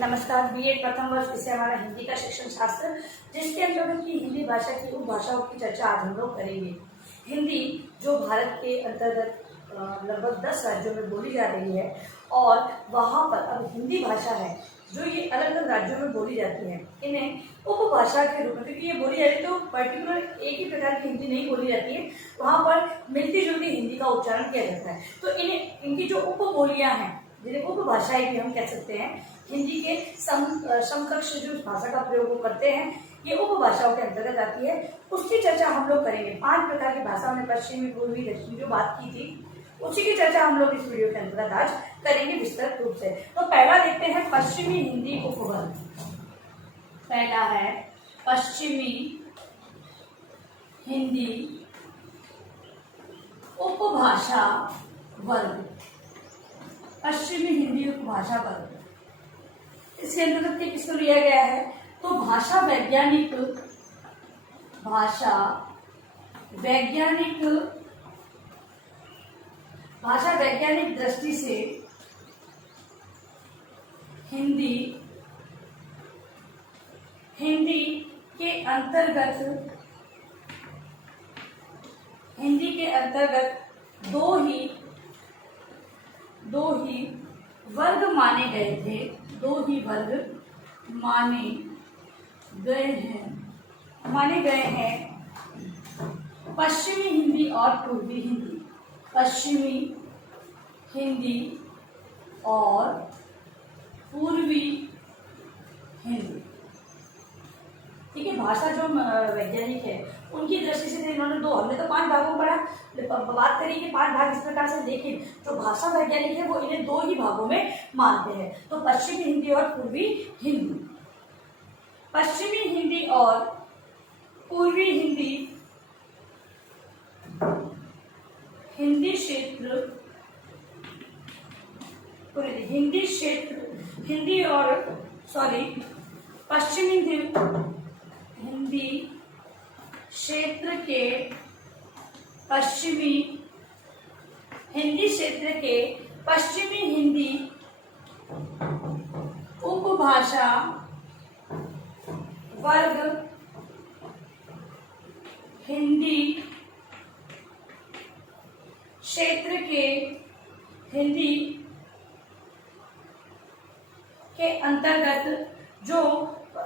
नमस्कार। बीएड प्रथम वर्ष विषय हमारा हिंदी का शिक्षण शास्त्र, जिसके अंतर्गत की हिंदी भाषा की उपभाषाओं की चर्चा आज हम लोग करेंगे। हिंदी जो भारत के अंतर्गत लगभग 10 राज्यों में बोली जा रही है और वहाँ पर अब हिंदी भाषा है जो ये अलग अलग राज्यों में बोली जाती है। इन्हें उपभाषा के रूप में, क्योंकि ये बोली जाती है तो पर्टिकुलर एक ही प्रकार की हिंदी नहीं बोली जाती है, वहाँ पर मिलती जुलती हिंदी का उच्चारण किया जाता है। तो इन्हें इनकी जो उपबोलियाँ हैं, जिन्हें उपभाषाएं भी हम कह सकते हैं, हिंदी के समकक्ष जो भाषा का प्रयोग वो करते हैं, ये उपभाषाओं के अंतर्गत आती है। उसकी चर्चा हम लोग करेंगे। 5 प्रकार की भाषा में पश्चिमी, पूर्वी, दक्षिणी जो बात की थी, उसी की चर्चा हम लोग इस वीडियो के अंतर्गत आज करेंगे विस्तृत रूप से। तो पहला देखते हैं पश्चिमी हिंदी उपवर्ग। पहला है पश्चिमी हिंदी उपभाषा वर्ग। पश्चिमी हिंदी उपभाषा वर्ग, इसके अंतर्गत किसको लिया गया है? तो भाषा वैज्ञानिक दृष्टि से हिंदी के अंतर्गत दो ही वर्ग माने गए थे। माने गए हैं पश्चिमी हिंदी और पूर्वी हिंदी। पश्चिमी हिंदी और पूर्वी हिंदी, ठीक है। भाषा जो वैज्ञानिक है उनकी दृष्टि से इन्होंने हमने तो 5 भागों पढ़ा, बात करी कि 5 भाग इस प्रकार से, लेकिन जो भाषा वैज्ञानिक है वो इन्हें 2 ही भागों में मानते हैं। तो पश्चिमी हिंदी और पूर्वी हिंदी। पश्चिमी हिंदी और पूर्वी हिंदी पश्चिमी हिंदी क्षेत्र के पश्चिमी हिंदी उपभाषा वर्ग हिंदी क्षेत्र के अंतर्गत जो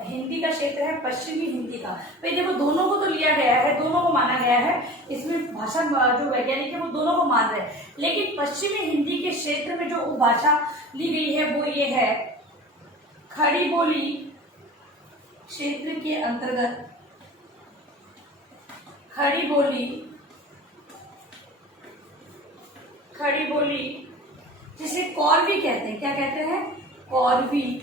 हिंदी का क्षेत्र है पश्चिमी हिंदी का, भाई देखो दोनों को तो लिया गया है, दोनों को माना गया है। इसमें भाषा जो वैज्ञानिक है वो दोनों को मान रहे हैं, लेकिन पश्चिमी हिंदी के क्षेत्र में जो उपभाषा ली गई है वो ये है खड़ी बोली क्षेत्र के अंतर्गत। खड़ी बोली जिसे कौरवी कहते हैं। क्या कहते हैं? कौरवी।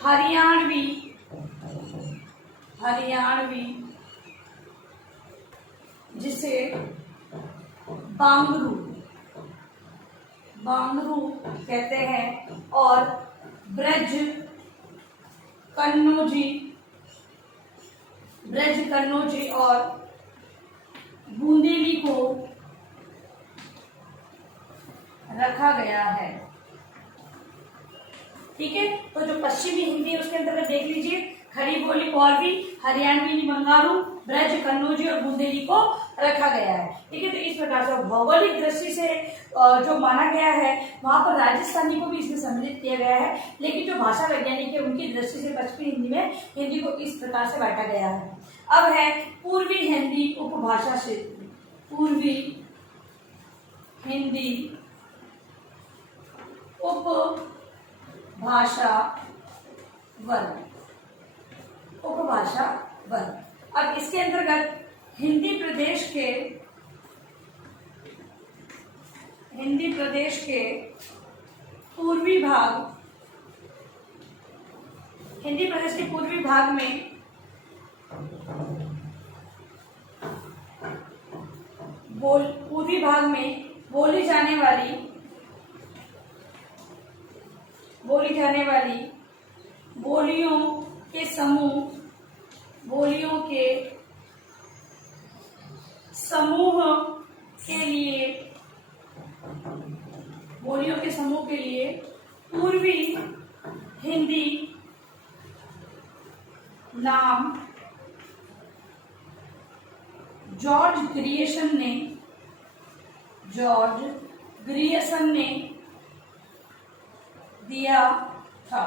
हरियाणवी जिसे बांगरू कहते हैं, और ब्रज कन्नौजी और बूंदेली को रखा गया है, ठीक है। तो जो पश्चिमी हिंदी है उसके अंतर्गत देख लीजिए, खड़ी बोली कौरवी, हरियाणवी बंगारू, ब्रज कन्नौजी और बुंदेली को रखा गया है, ठीक है। तो इस प्रकार से भौगोलिक दृष्टि से जो माना गया है वहां पर राजस्थानी को भी इसमें सम्मिलित किया गया है, लेकिन जो भाषा वैज्ञानिक है उनकी दृष्टि से पश्चिमी हिंदी में हिंदी को इस प्रकार से बांटा गया है। अब है पूर्वी हिंदी उपभाषा क्षेत्र। पूर्वी हिंदी उपभाषा वर्ग। अब इसके अंतर्गत हिंदी प्रदेश के पूर्वी भाग में बोली जाने वाली बोलियों के समूह के लिए पूर्वी हिंदी नाम जॉर्ज ग्रियर्सन ने दिया था।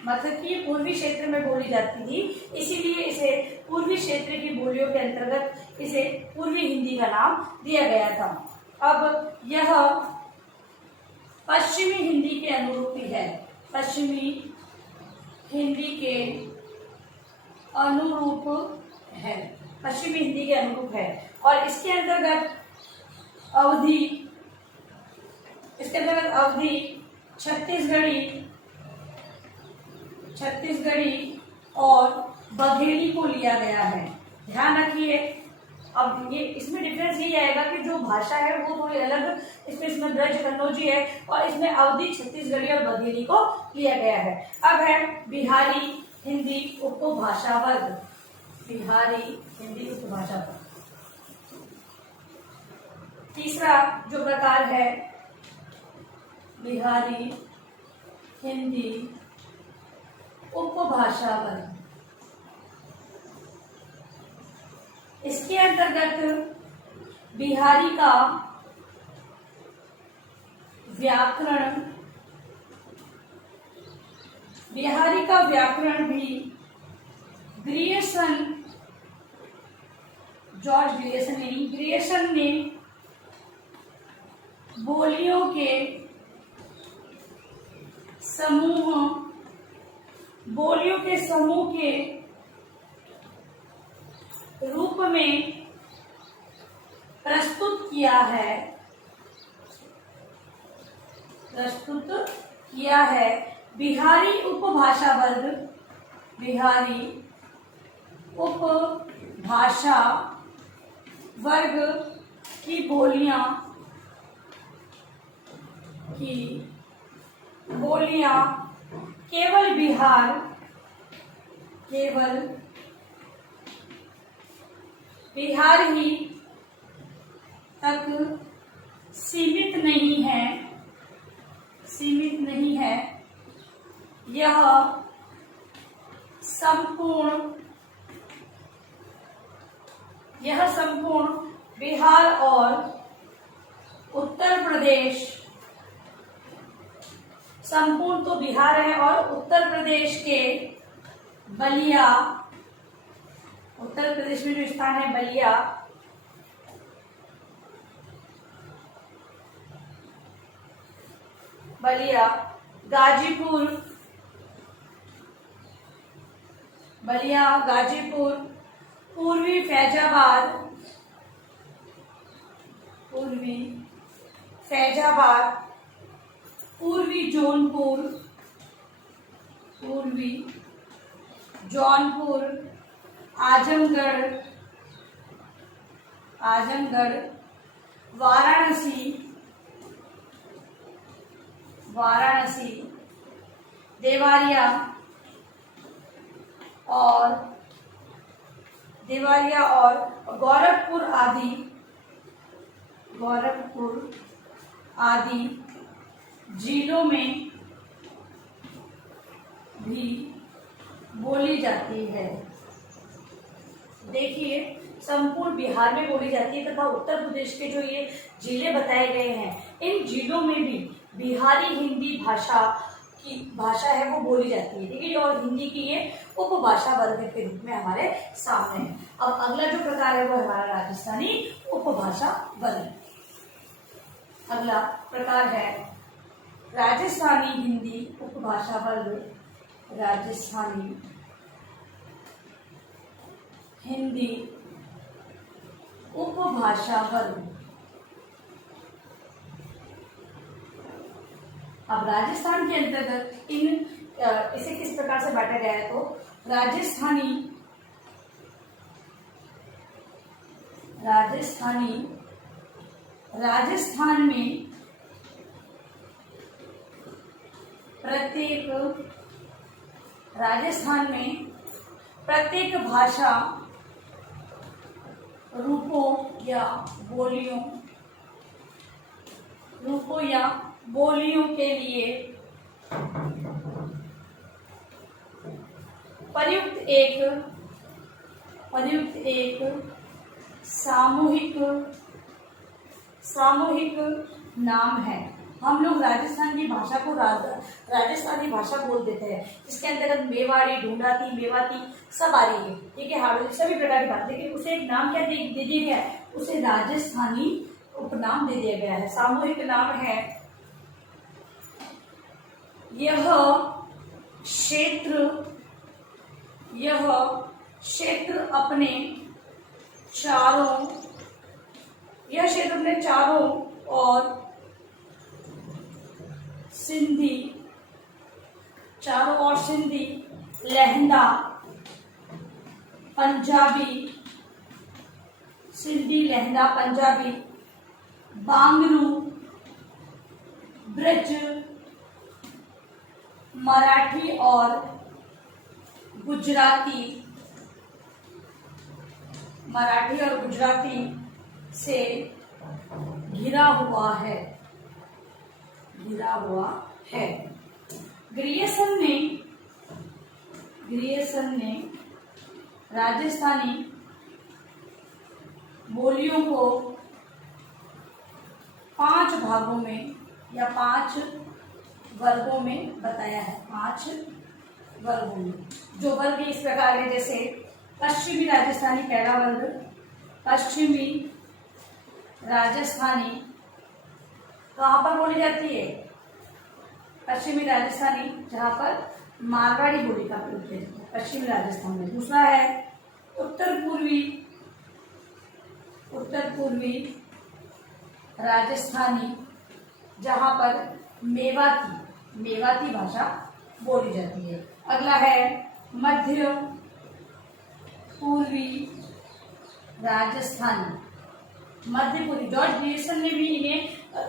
मतलब कि ये पूर्वी क्षेत्र में बोली जाती थी, इसीलिए इसे पूर्वी क्षेत्र की बोलियों के अंतर्गत इसे पूर्वी हिंदी का नाम दिया गया था। अब यह पश्चिमी हिंदी के अनुरूप ही है, पश्चिमी हिंदी के अनुरूप है, पश्चिमी हिंदी के अनुरूप है। और इसके अंतर्गत अवधि छत्तीसगढ़ी और बघेली को लिया गया है। ध्यान रखिए, अब ये इसमें डिफरेंस ये आएगा कि जो भाषा है वो थोड़ी अलग, इसमें ब्रज कन्नौजी है और इसमें अवधि छत्तीसगढ़ी और बघेली को लिया गया है। अब है बिहारी हिंदी उपभाषा वर्ग, बिहारी हिंदी उपभाषा वर्ग। तीसरा जो प्रकार है बिहारी हिंदी उपभाषा वर्ग, इसके अंतर्गत बिहारी का व्याकरण भी ग्रियर्सन ने बोलियों के समूह के रूप में प्रस्तुत किया है। बिहारी उपभाषा वर्ग की बोलियां केवल बिहार ही तक सीमित नहीं है, यह संपूर्ण बिहार और उत्तर प्रदेश, संपूर्ण तो बिहार है और उत्तर प्रदेश के बलिया, उत्तर प्रदेश में जो स्थान है बलिया, गाजीपुर, पूर्वी फैजाबाद, पूर्वी जौनपुर, आजमगढ़, वाराणसी, देवारिया और गोरखपुर आदि जिलों में भी बोली जाती है। देखिए, संपूर्ण बिहार में बोली जाती है तथा उत्तर प्रदेश के जो ये जिले बताए गए हैं, इन जिलों में भी बिहारी हिंदी भाषा है वो बोली जाती है। ठीक है, और हिंदी की ये उपभाषा वर्ग के रूप में हमारे सामने है। अब अगला जो प्रकार है वो हमारा राजस्थानी उपभाषा वर्ग। अगला प्रकार है राजस्थानी हिंदी उपभाषा वर्ग, राजस्थानी हिंदी उपभाषा वर्ग। अब राजस्थान के अंतर्गत इसे किस प्रकार से बांटा गया है, तो राजस्थान में प्रत्येक भाषा रूपों या बोलियों के लिए प्रयुक्त एक सामूहिक नाम है। हम लोग राजस्थान की भाषा को राजस्थानी भाषा बोल देते हैं, इसके अंतर्गत मेवाड़ी, ढूंढाती, मेवाती सब आ रही है, ठीक है, हार्डली सभी प्रकार की बात। लेकिन उसे एक नाम क्या दे दिया गया है, उसे राजस्थानी उपनाम दे दिया गया है। सामूहिक नाम है। यह क्षेत्र अपने चारों और सिंधी, लहंदा, पंजाबी, बांगरू, ब्रज, मराठी और गुजराती से घिरा हुआ है। ग्रियर्सन ने राजस्थानी बोलियों को 5 भागों में या 5 वर्गों में बताया है। 5 वर्गों में, जो वर्ग इस प्रकार है, जैसे पश्चिमी राजस्थानी पहला वर्ग, पश्चिमी राजस्थानी कहाँ पर बोली जाती है, पश्चिमी राजस्थानी, जहाँ पर मारवाड़ी बोली का प्रयोग किया जाता है, पश्चिमी राजस्थान में। दूसरा है उत्तर पूर्वी राजस्थानी, जहाँ पर मेवाती भाषा बोली जाती है। अगला है मध्य पूर्वी राजस्थानी। जॉर्ज ग्रियर्सन ने भी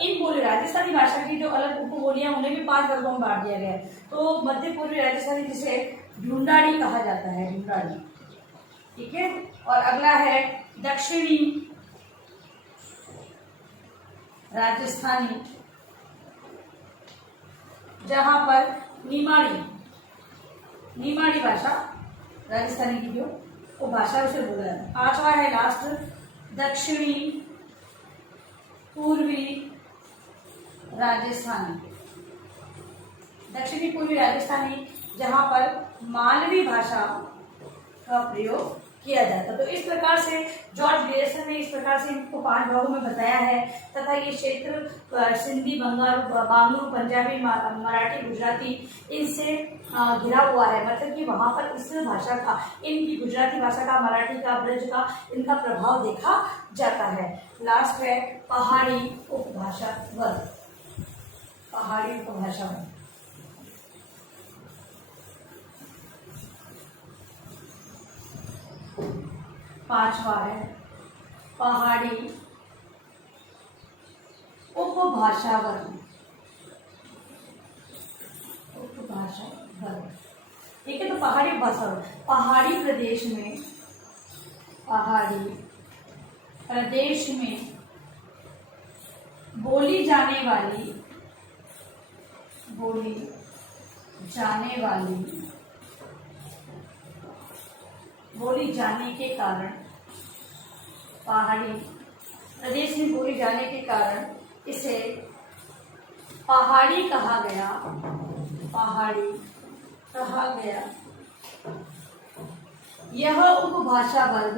इन बोली राजस्थानी भाषा की जो अलग उपबोलियां, उन्हें भी 5 वर्गों में बांट दिया गया है। तो मध्य पूर्वी राजस्थानी, जिसे ढूंढाड़ी कहा जाता है, ढूंढाड़ी, ठीक है। और अगला है दक्षिणी राजस्थानी, जहां पर निमाड़ी भाषा राजस्थानी की जो वो भाषा उसे बोला जाता है। 5वां है लास्ट दक्षिणी पूर्वी राजस्थानी, जहां पर मालवी भाषा का प्रयोग किया जाता है। तो इस प्रकार से जॉर्ज ग्रियर्सन ने इस प्रकार से इनको 5 भागों में बताया है तथा ये क्षेत्र सिंधी, बांगरू, पंजाबी, मराठी, गुजराती इनसे घिरा हुआ है। मतलब कि वहां पर इस भाषा का, इनकी गुजराती भाषा का, मराठी का, ब्रज का, इनका प्रभाव देखा जाता है। लास्ट है पहाड़ी उपभाषा वर्ग। 5वां है पहाड़ी उपभाषा वर्ग। ठीक है, तो पहाड़ी भाषा वर्ग पहाड़ी प्रदेश में बोली जाने के कारण, पहाड़ी प्रदेश में बोली जाने के कारण इसे पहाड़ी कहा गया। यह उपभाषा वर्ग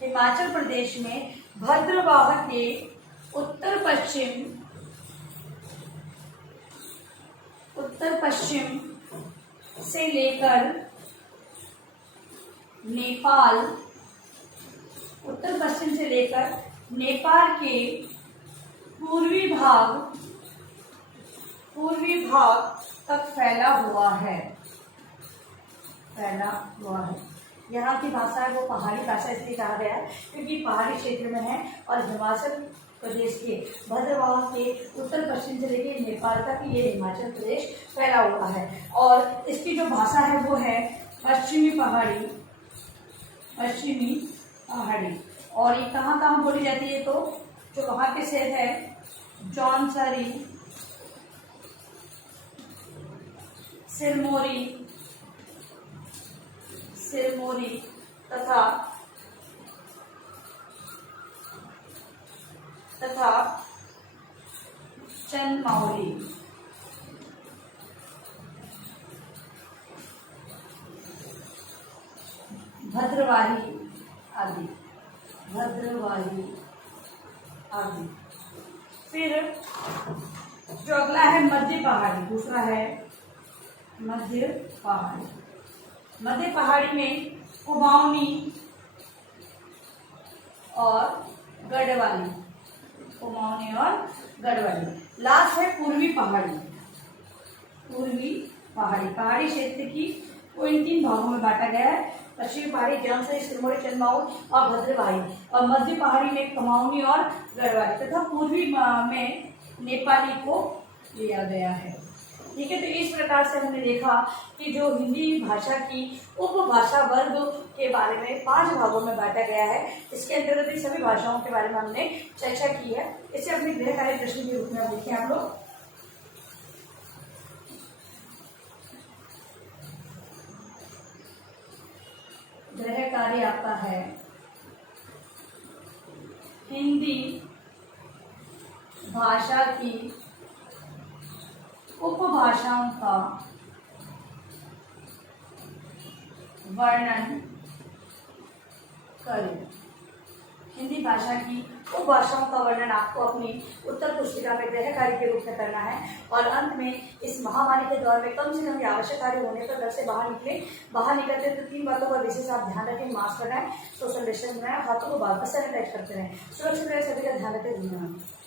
हिमाचल प्रदेश में भद्रवाह के उत्तर पश्चिम से लेकर नेपाल के पूर्वी भाग तक फैला हुआ है। यहाँ की भाषा है वो पहाड़ी भाषा इसलिए कहा गया है क्योंकि पहाड़ी क्षेत्र में है और हिमाचल प्रदेश के भद्रवाह के उत्तर पश्चिम से लेकर नेपाल तक ये हिमाचल प्रदेश फैला हुआ है। और इसकी जो भाषा है वो है पश्चिमी पहाड़ी। और ये कहाँ कहाँ बोली जाती है, तो जो वहाँ के शहर है जौनसरी, सिरमौरी तथा चंदमौली। भद्रवाही आदि। फिर जो अगला है मध्य पहाड़ी, दूसरा है मध्य पहाड़ी में कुमाऊनी और गढ़वाली। लास्ट है पूर्वी पहाड़ी क्षेत्र की को इन 3 भागों में बांटा गया है। पश्चिमी पहाड़ी जौनसरी, सिरमौरी, चंदमाउल और भद्रवाही, और मध्य पहाड़ी में कुमाऊनी और गढ़वाली तथा पूर्वी में नेपाली को लिया गया है। ठीक है, तो इस प्रकार से हमने देखा कि जो हिंदी भाषा की उपभाषा वर्ग के बारे में 5 भागों में बांटा गया है, इसके अंतर्गत सभी भाषाओं के बारे में हमने चर्चा की है। इसे अपने गृह कार्य प्रश्न के रूप में देखें आप लोग। गृह कार्य आपका है हिंदी भाषा की उपभाषाओं का वर्णन करें। हिंदी भाषा की उपभाषाओं का वर्णन आपको अपनी उत्तर पुस्तिका में गृह कार्य के रूप में करना है। और अंत में इस महामारी के दौर में कम से कम आवश्यक कार्य होने पर घर से बाहर निकलते तो 3 बातों का विशेष आप ध्यान रखें। मास्क लगाएं, सोशल डिस्टेंस बनाएं, हाथों को बार बार सैनिटाइज करते रहें, सुरक्षित रहे, सभी का ध्यान रखें। धन्यवाद।